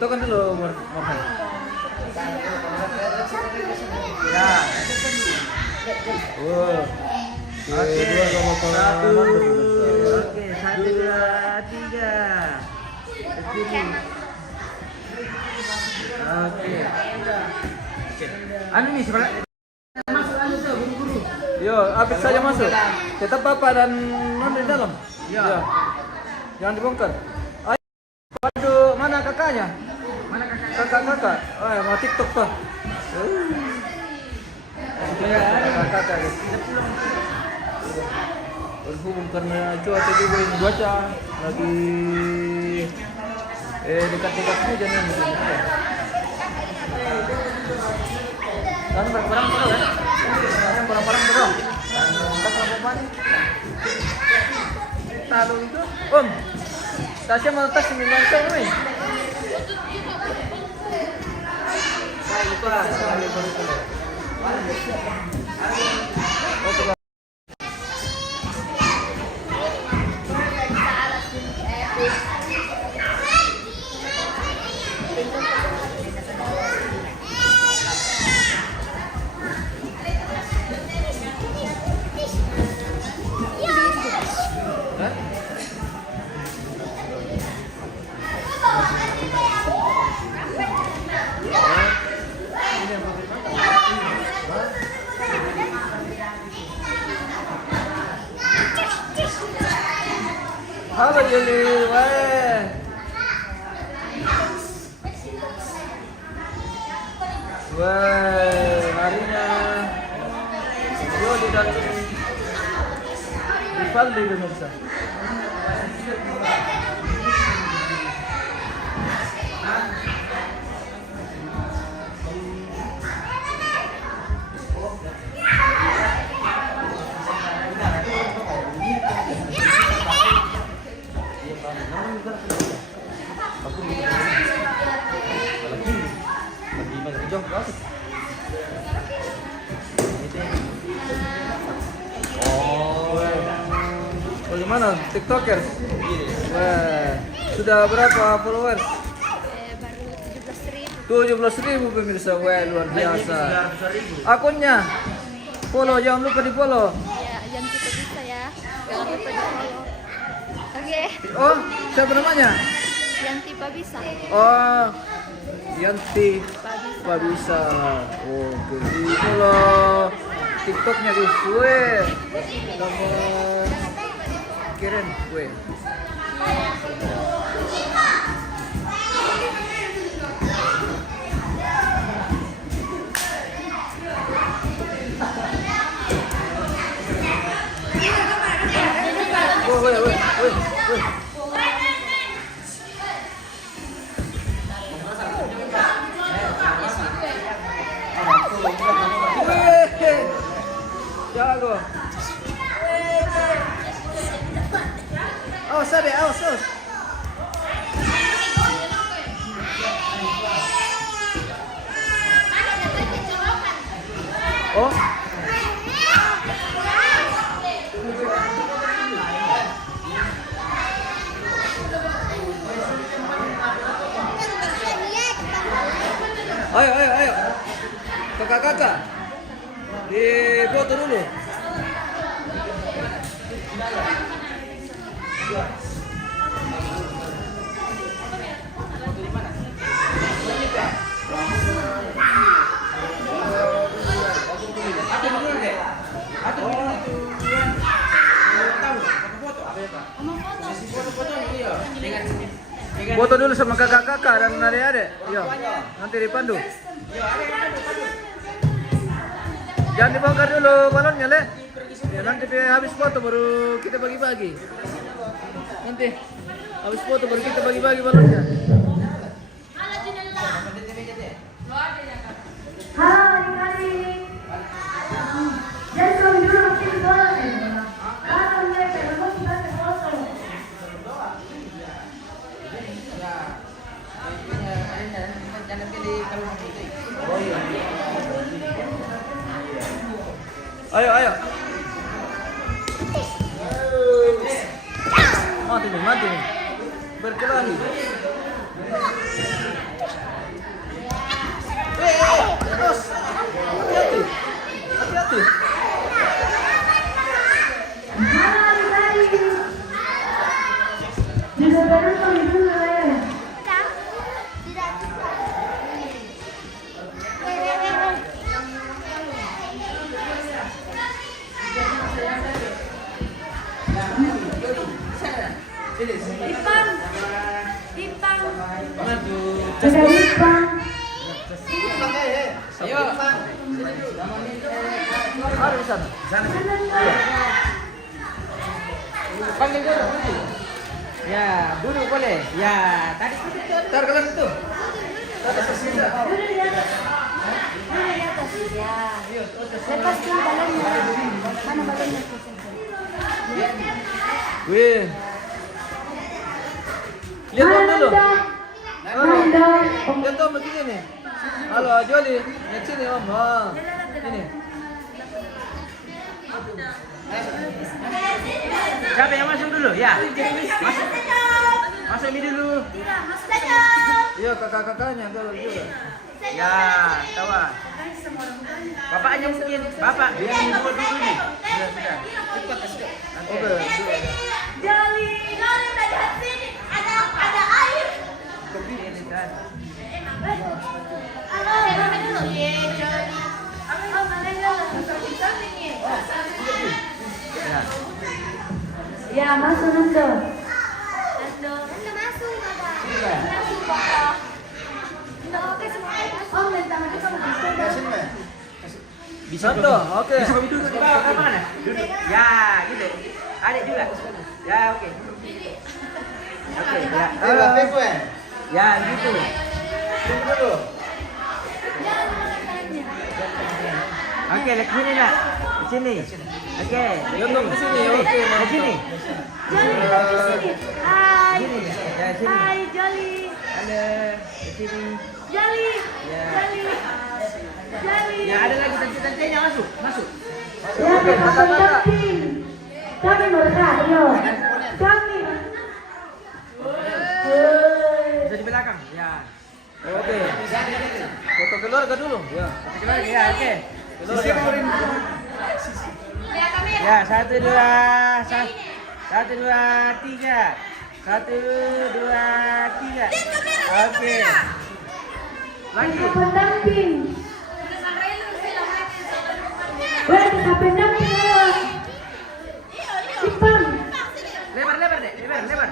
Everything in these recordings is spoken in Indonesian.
Fotokan dulu, Morhan. Ya. Oke, satu. Oke, 1, 2, 3. Oke. Anu nih sebenarnya. Masuk tuh, buru-buru. Yo, habis saja masuk. Tetap Bapak dan Non di dalam. Iya. Jangan dibongkar. Ayo. Waduh, mana kakaknya? Mana kakak? Oh, mau TikTok tuh. Kakak guys. Berhubung karena cuaca juga ini cuaca lagi dekat-dekat hujan ini. Kan barang-barang terus ya. Kan barang-barang terus. Tak apa-apa nih. Tahu itu. Om. Tasnya mau tas 9 nih. Lupa. Halo Juli, weh. Weh, harinya Juli dan Rivaldi pemirsa. Bagaimana TikTokers? Wah, sudah berapa followers? Baru 17.000 pemirsa. Wah, luar biasa. Akunnya follow, jangan lupa di follow. ya, jangan kita bisa ya. Jangan lupa di follow. Oke. Oh, siapa namanya? Yanti Pabisa. Oh, Yanti Pabisa. Oh, di follow TikToknya guys. Weh, nomor kirim, weh. Weh. Jago. Awas deh, awas. Oh. Ayo. Kakak. Di foto dulu. Foto dulu sama kakak-kakak dan adik-adik. Yo, nanti dipandu. Jangan dibongkar dulu balonnya, Le. Ya, nanti habis foto baru kita bagi-bagi. Nanti habis foto baru kita bagi-bagi balonnya. Ayo. Mati nih. Berkelahi. Terus. Hati-hati. Hati-hati. Ayo. Ada di sana. Panggil dulu. Ya, duduk boleh. Ya, tadi tar kelas itu. Tadi sesi. Lepas tu balonnya. Mana balonnya? Wih. Lihat Om dulu. Lihat Om begini nih. Halo, Joli. Lihat sini Om. Oh, ini. Siapa yang masuk dulu? Ya. Masuk. Masuk ini dulu. Iya, kakak-kakaknya dulu juga. Ya, tawa. Bapaknya mungkin. Bapak yang dulu nih. Sudah. Oke. Jali dari sini ada air. Ini kan. Ya. Ya, masuk Nando. Nando masuk, Papa. Masuk, Papa. Oke, semua masuk. Oh, tangan itu kamu bisa. Bisa toh? Oke. Bisa kami duduk di bawah ke mana? Duduk. Ya, gitu. Adik juga. Ya, oke. Oke, ya. Ya, gitu. Tunggu dulu. Oke, lihat sini nak. Di sini. Oke, Gendong di sini. Oke, di sini. Jali dari sini. Hai. Sini. Ya, sini. Hai, Jali. Halo, di sini. Jali. Ya. Jali. Jali. Ya, ada lagi tante-tantenya masuk. Masuk. Ya, kami. Kami berkah, yo. Kami. Bisa di belakang. Ya. Oke. Foto keluarga dulu. Ya. Keluar ya, oke. Keluarga. Ya, 1 2 1 2 3. 1 2 3. Oke. Lagi. Pendamping. Weh, pendamping yo. Ipang. Lebar deh, lebar.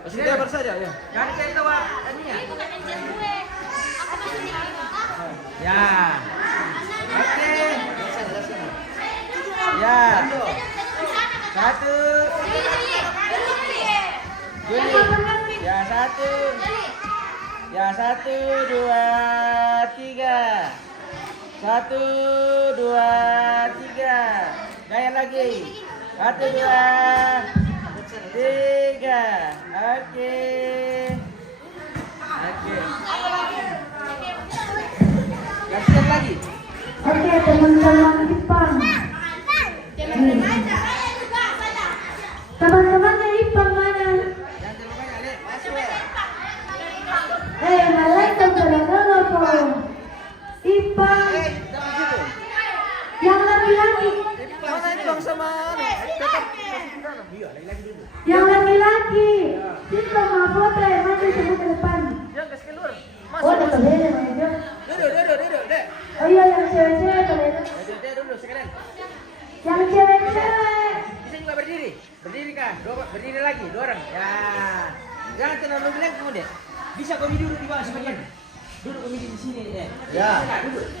Masih lebar saja ya. Jangan dikasih tahu ininya. Ya. Oke. Ya. 1. Ya, 1. Ya, 1 2 3. 1 2 3. Gaya lagi. 1 2 3. Oke. Latihan lagi. Oke, teman-teman Ipang. Teman-temannya Ipang mana? Yang terbanyak, Lek. Malaikat dulu po. Ipang. Jangan gitu. Yang laki-laki. Mana ini bang sama tetap Iya, lagi dulu. Yang laki-laki. Kita mau foto ya, maju semua ke depan. Jangan kasih keluar. Oh, udah berbeda, Maju. Duduk, Dek. Oh iya, yang cewek-cewek berbeda. Duduk dulu sekalian. Yang cewek-cewek. Bisa juga berdiri. Berdiri kah? Berdiri lagi, 2 orang. Ya. Jangan terlalu bilang kamu, Dek. Bisa kau duduk di bawah sebagian. Duduk kau di sini, Dek. Ya.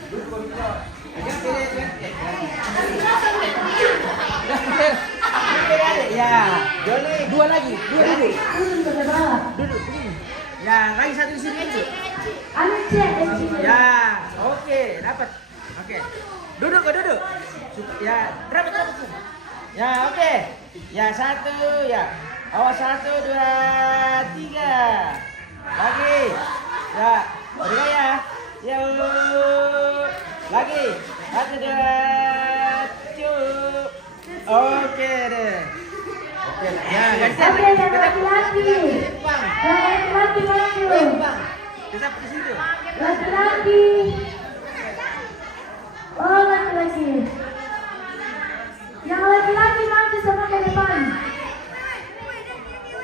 Duduk kau di bawah. Ya. Joli. 2 lagi. Duduk ke bawah. Duduk begini. Ya, lagi 1 di sini aja. Anu cek di sini. Ya, oke, dapat. Oke. Duduk. Ya, dapat. Ya, oke. Ya, 1 ya. Awas 1 2 3. Lagi. Ya, bergaya. Yuk. Lagi. 1 2 cuk. Oke deh. Oke. Ya, gantian. Oke, yang laki-laki. Yang laki-laki mana? Tetap di situ. Laki-laki. Oh, laki-laki. Yang laki-laki maju sama ke depan.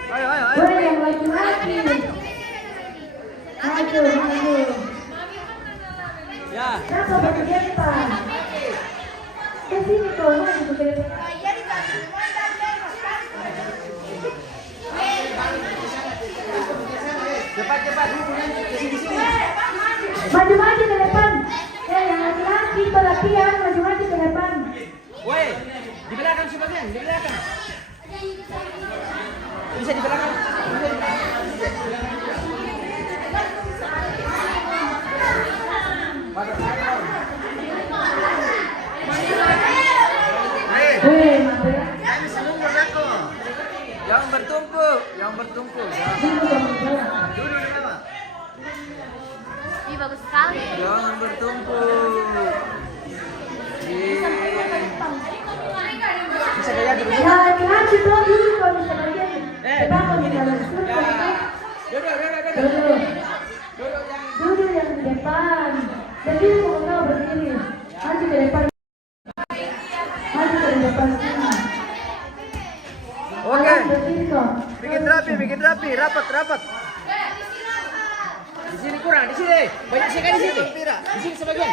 Ayo. Boleh yang laki-laki. Maju. Ya. Siapa bagian depan? Ke sini tuh, maju ke depan. Cepat. Di sini. Maju ke depan. Ya, yang laki-laki pelatihan maju ke depan. Woi, di belakang sebagian, di belakang. Bisa di belakang. Yang bertumpuk. Ya. Ih, bagus sekali. Jangan bertumpuk. Bisa gaya dulu. Ya, laki-laki tuh dulu kalau bisa bagian. Coba kalau di dalam Ya. Duduk. Duduk yang di depan. Jadi mau kau berdiri. Maju ke depan. Sini. Oke. Ayo, berdiri kau. Bikin rapi, rapat. Di sini kurang, di sini. Banyak sekali di sini. Di sini sebagian.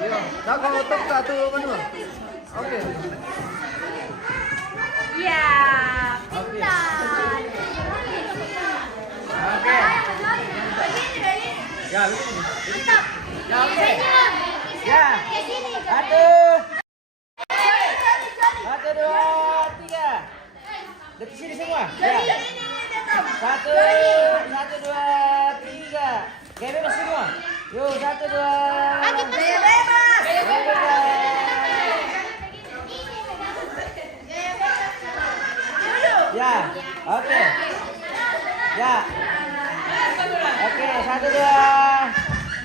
Iya. Nah, kalau otot satu mana? Oke. Ya, pintar. Oke. Ya, lu sini. Ya, oke. Ya. Satu, dua, tiga. Dari sini semua. Ya. Satu, dua, tiga. Gaya bebas semua. Yuk, 1, 2. Gaya bebas. Ya, oke. Ya. Oke, 1, 2.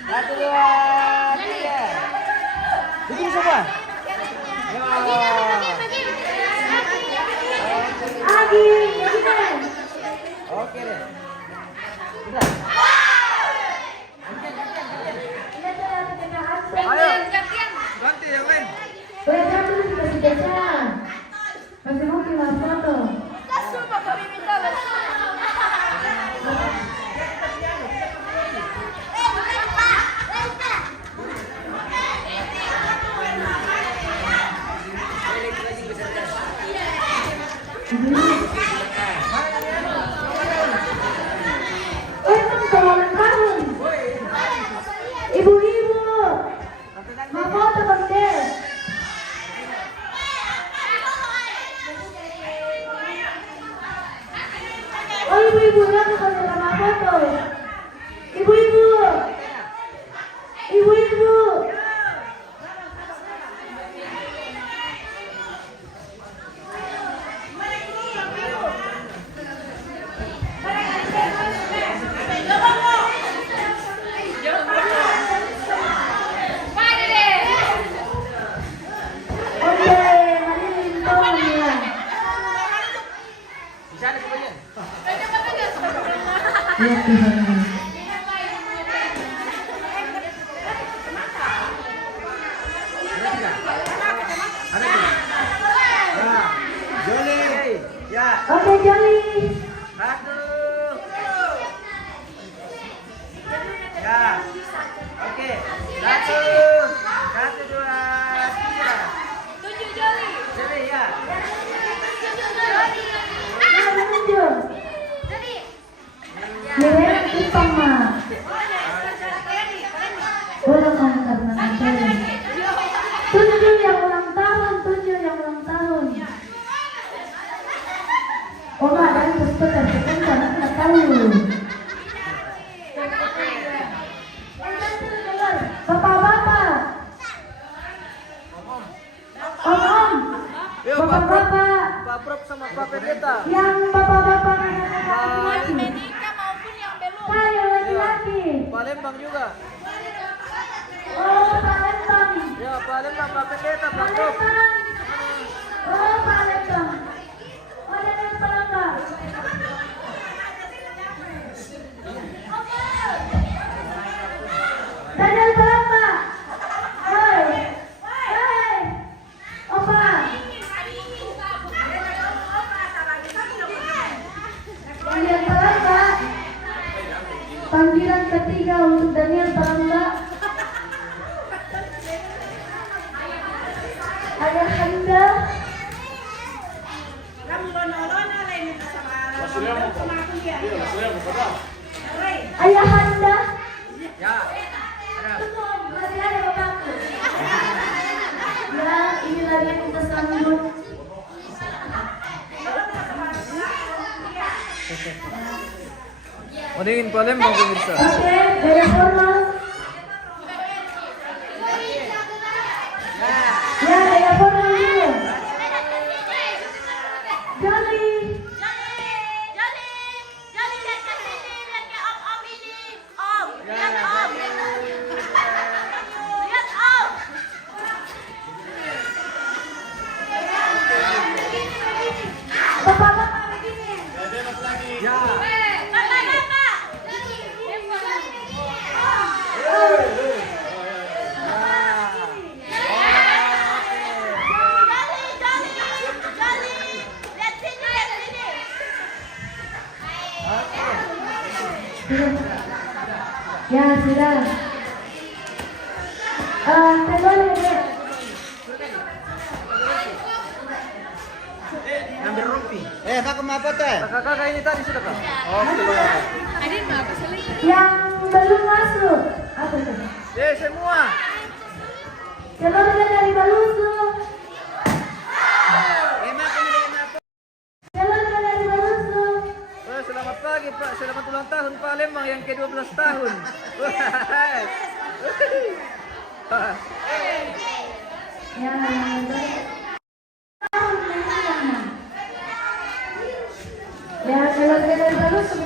1, 2, 3. Begini semua. Agi, begini. Oke deh. Udah. Ayo. Ganti yang lain. Boleh satu dikasih beca. Masih mau keluar foto. Ulang tahun. Ibu-ibu. Mau foto Bang Del. Oh, ibu-ibu yang mau sama foto. Ibu-ibu. Oke, mari minum ya. Di sana sebagian. Ya Tuhan. Ada tuh. Ya. Joli. Ya. Oke, Joli. 1. Ya. Oke. 1, 2, 3. Joli ya. Tunjuk. Lihat Ipang mah. Boleh kamu karena nanti. Tunjuk yang ulang tahun. Oh, nggak ada yang sebentar karena nggak tahu. Bapak-bapak. Om. Yuk, Bapak-bapak. Pak Prof sama Pak Pendeta. Yang bapak-bapak Pak Ayo laki-laki. Palembang juga. Oh, Palembang. Ya, Palembang, Pak Pendeta, Pak Prof. Palembang. Oh, Palembang. Oh, dari Palembang. Panggilan ketiga untuk Daniel Palamba. Ayahanda. Ayahanda. Ya. Masih ada bapakku. Ya, inilah yang kita sambut. Mendingin Palembang pemirsa. Oke, beda formal. Ya, beda formal dulu. Jali. Bapak-bapak begini. Ya. Ya, sudah. Kedua ya. Ambil rompi. Kakak ini tadi sudah kak? Oh, sudah. Yang belum masuk. Apa itu? Semua. Keluarga dari Balusu. Keluarga dari Balusu. Oh, selamat pagi Pak, selamat ulang tahun Pak Lembang yang ke-12 tahun. Ya, ya, keluarga dari Balusu.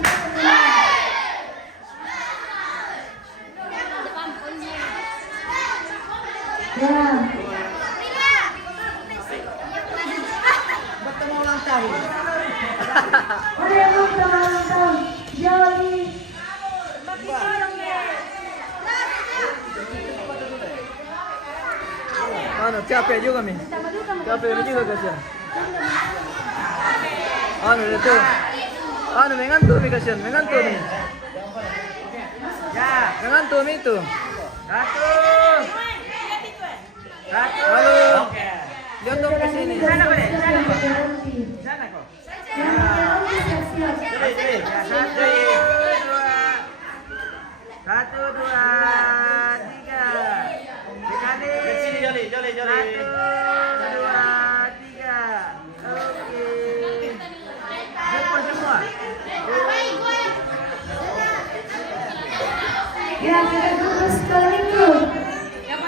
Ya. Bertemu ulang tahun. Ada yang mau ulang tahun. Joli. Capek juga Mi. Capek ini juga kasihan. Itu. Mengantuk Mi kasihan, mengantuk Mi. Ya. Mengantuk Mi itu. Satu. Halo. Lihat dong ke sini. Sana kok deh. Sana kok. Sana kok. Ya, satu, dua, tiga. Sekali. Joli. Satu, dua, tiga. Oke. Jempol semua. Ya, kita terus ke itu. Yang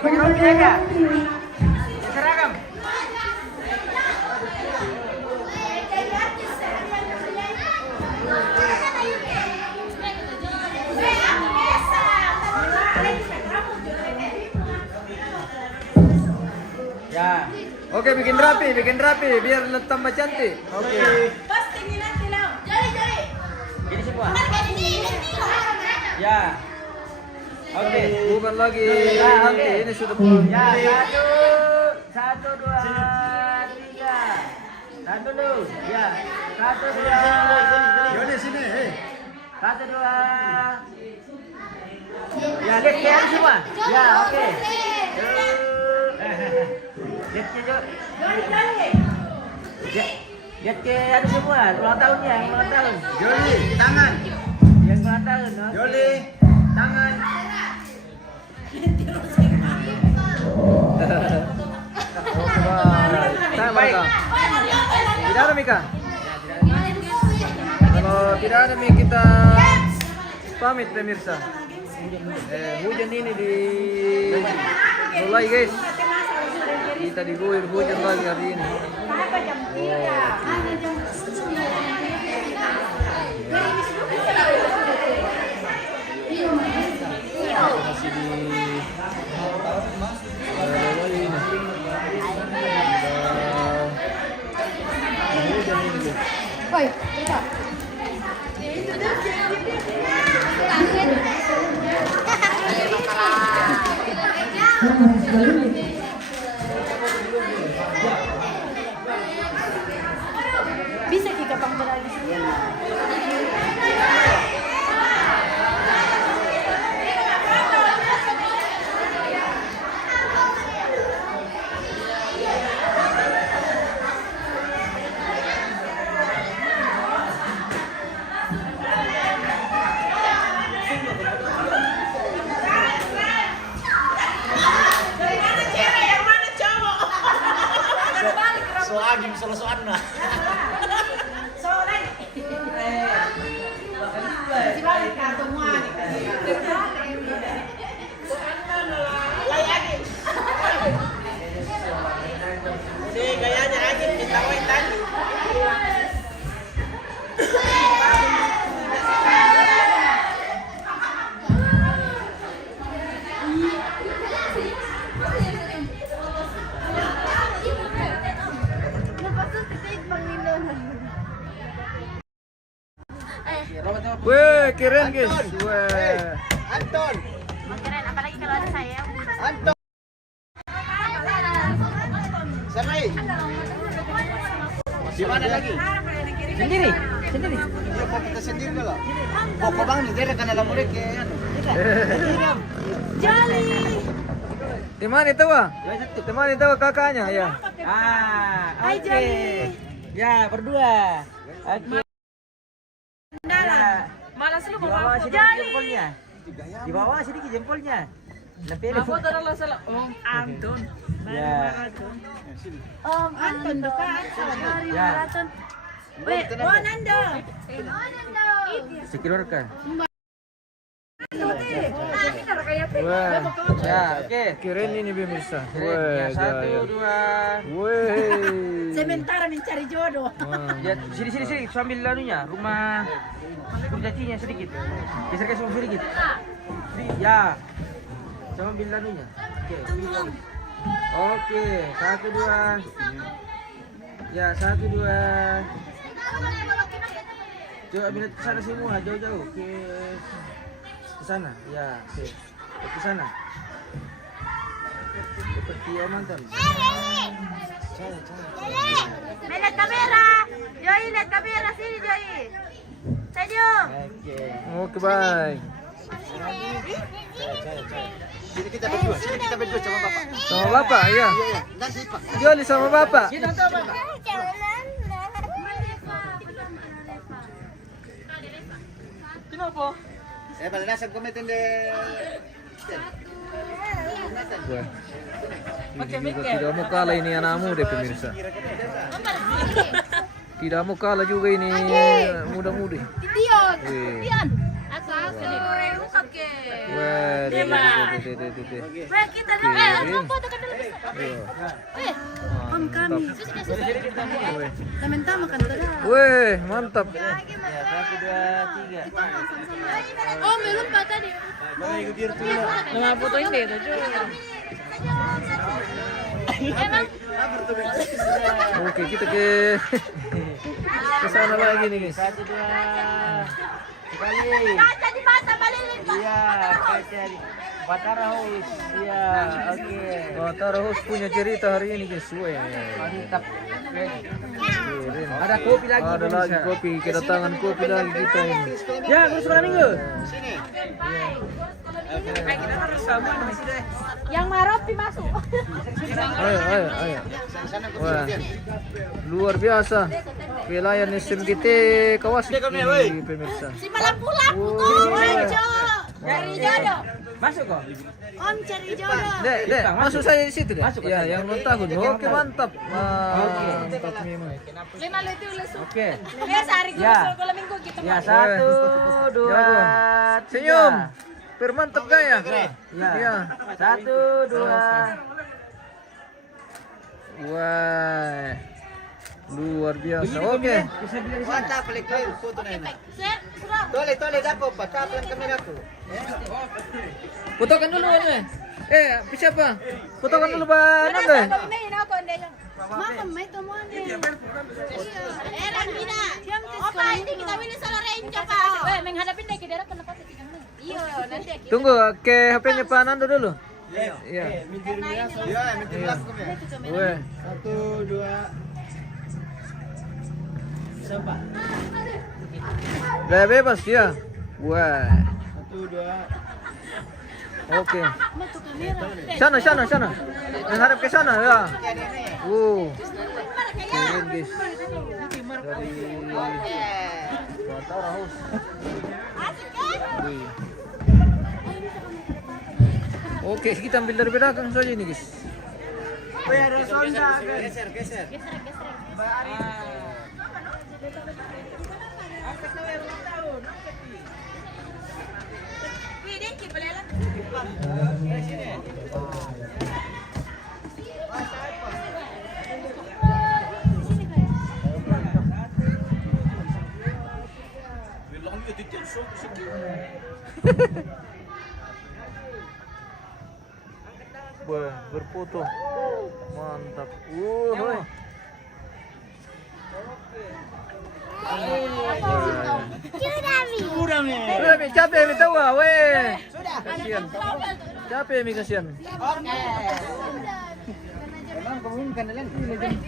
pakai rompi aja. Seragam. Ya. Oke, bikin rapi biar tambah cantik. Oke. Ini semua. Ya. Oke. Bukan lagi Ya, nanti oke. ini sudah pulang. Ya, satu, dua, tiga. Satu dulu. Ya, satu, dua. Yaudah sini, Satu, dua. Ya, lihat kayak semua. Ya, oke. Lihat ke lihat ke ada semua ulang tahunnya yang ulang tahun. Joli, tangan. Yang ulang tahun. No? Joli, tangan. Saya Mika. Tidak ada Mika. Kalau tidak ada Mika kita pamit pemirsa. Hujan ini di mulai guys. Kita diguyur hujan lagi hari ini. Masih di Oi, bisa kita panggilan di sini. sosokan na. Si balik ka tumuan. Layagin. Hindi, kaya niya agin. Itawitan. Weh, keren guys. Weh. Anton! Keren, apalagi kalau ada saya. Anton! Samay! Di mana lagi? Sendiri. Sendiri. Iya, kok kita sendiri kalau. Kok bang nih, dia kan dalam murid kayak Jali. Temani tawa. Temani tawa kakaknya ya. Ah, Hai, oke. Jali. Ya, berdua. Oke. Ya. Malas lu Di bawah sedikit jempolnya. Di bawah sedikit jempolnya. Lebih Ako talaga sa Anton. Ya. Anton ka. Dari Ya. marathon. Wait, Nando. Nando. Sekiranya. Weh. Ya, oke. Keren ini pemirsa. Ya, Weh. satu, gaya. dua. Weh. Sementara mencari jodoh. Wah. Ya, sini sambil lalunya rumah kurcacinya sedikit. Geser sedikit. Ya. Sambil lalunya. Oke. Oke, satu dua. Ya, satu dua. Coba ambil ke sana semua, jauh-jauh ke sana. Ya, oke. Ke sana. Seperti mantan. Lihat kamera. Joy, lihat kamera sini Joy. Senyum. Oke. Oke, bye. Sini kita berdua sama bapak. Sama bapak, iya. Iya, nanti pak. Joli sama bapak. Kenapa? Pada nasab komitin deh. Wah. Ini juga tidak mau kalah ini anak muda pemirsa. Tidak mau kalah juga ini muda-mudi. Dion. Wih. Dion. Aku reungkap ke. Wah, deh. Weh, kita Kirim. foto kan dulu. Iya. Weh, om kami. Weh. Tama-tama kan tadi. Weh, mantap. Ya, satu dua tiga. Oh, belum pak tadi. Nama foto ini itu. Emang Oke, kita ke sana lagi nih guys. Satu dua. Sekali. kaca di mata balikin. Iya, kaca di Batara House. Iya, oke. Batara House punya cerita hari ini guys. Weh. Mantap. Keren. Ada kopi lagi. Ada pemirsa. lagi kopi, kedatangan kopi lagi kita ini. Ya, guru sekolah minggu. Sini. Yang Maropi masuk. Ayo. Wah, luar biasa. Pelayan SMGT Kawas ini pemirsa. Si malam pulang. Om cari jodoh. Masuk kok. Om cari jodoh. Dek, masuk saya di situ deh. Masuk, Ya, masuk. yang ulang tahun. Oke, mantap. Mantap memang. Lima lu itu lesu. Oke. Biasa hari Ya. sekolah minggu kita. Ya, satu, dua, Jago. tiga. Senyum. Permantap gaya. Ya. Iya. Satu, dua. Wah. Luar biasa. Begini, Oke. bisa dilihat di sana. Mantap, balik lagi foto na yun. Sir, sudah. Tole, dako pa. Taplan kamera ko. Fotokan dulu ano eh. Siapa? Fotokan dulu ba ano deh? Mama, may tumuan din. Rangina. Opa, hindi kita willing sa Lorenzo pa. Weh, menghanapin na kita dapat dapat tigang na. Iyo, nanti. Tunggu, ke HP-nya Pak Nando dulu. Iya. Iya, minti vlog ko ya. Weh. 1, 2. Gaya bebas dia. Wah. 1, 2. Oke. Sana. Menghadap ke sana ya. Keren guys. Dari Batara House. Wih. Oke, kita ambil dari belakang saja ini guys. Geser. Mbak Ari. Angkat tahu yang ulang tahun. Angkat nih. Ini boleh lah. Dari sini. Wah, berfoto. Mantap. Hoi. Kurang nih. Udah, Mi, capek Mi tahu ah, weh. Sudah. Kasihan. Capek Mi kasihan. Oke. Emang kamu bukan dalam.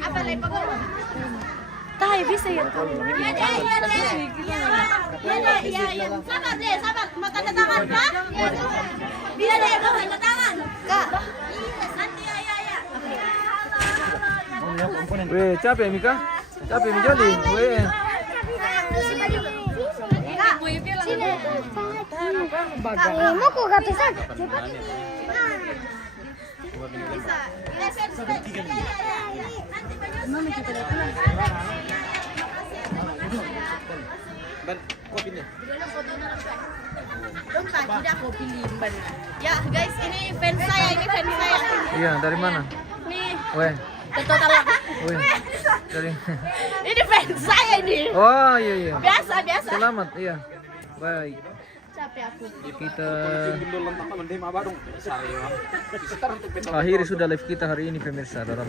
Apa lagi pokoknya? Tahu bisa ya. Iya. Sabar deh, sabar. Mau tanda tangan, Kak? Bila deh, mau tanda tangan. Kak. Nanti ya. Weh, capek Mi kah? Capek Mi Joli. Weh. Mau kok gak bisa? Dan kopinya. Tidak kopi limban. Ya guys, ini fans saya, Iya, dari mana? Nih, Weh. total. Weh. Dari. Ini fans saya ini. Oh, iya. Biasa. Selamat, iya. Baik. Capek aku. Kita akhiri sudah live kita hari ini pemirsa dalam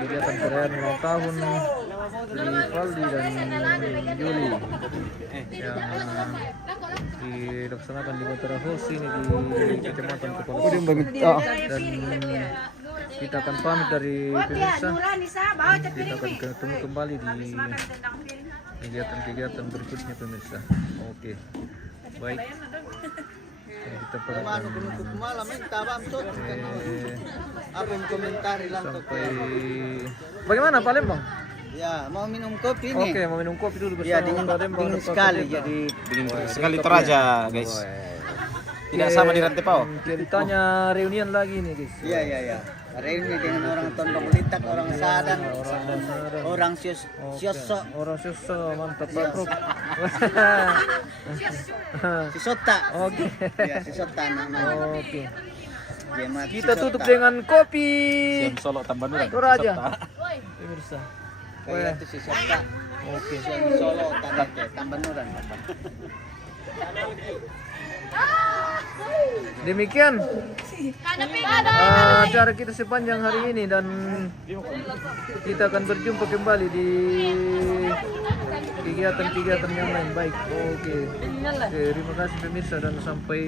kegiatan perayaan ulang tahun dari Valdi dan Juli yang dilaksanakan di Batara House ini di Kecamatan Kepala dan kita akan pamit dari pemirsa. Kita akan ketemu kembali di kegiatan-kegiatan berikutnya pemirsa. Oke, baik. Kita Mano penutup malam tabam tuh. Apa yang komentari lang tuh. sampai bagaimana Palembang? Ya, mau minum kopi nih. Oke, mau minum kopi dulu Ya, bersama Palembang. dingin sekali jadi Sekali toraja guys. Tidak sama di Rantepao. Ceritanya reunian lagi nih guys. Iya. Reuni dengan orang Tondok Litak, orang Sadang, orang Sioso, Orang Sioso, mantap Pak Bro. si Sota. Oke. Ya, si Sota namanya. Oke. Dia mati Kita si tutup Sota. dengan kopi. Siam Solo tambah Nuran. Toraja. Pemirsa. Kayak itu si Sota. Oke. Siam Solo tanda Tambanuran. Demikian acara kita sepanjang hari ini dan kita akan berjumpa kembali di kegiatan-kegiatan yang lain. Baik, oke. Terima kasih pemirsa dan sampai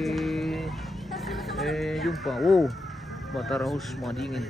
jumpa. Wow, Batara House mah dingin.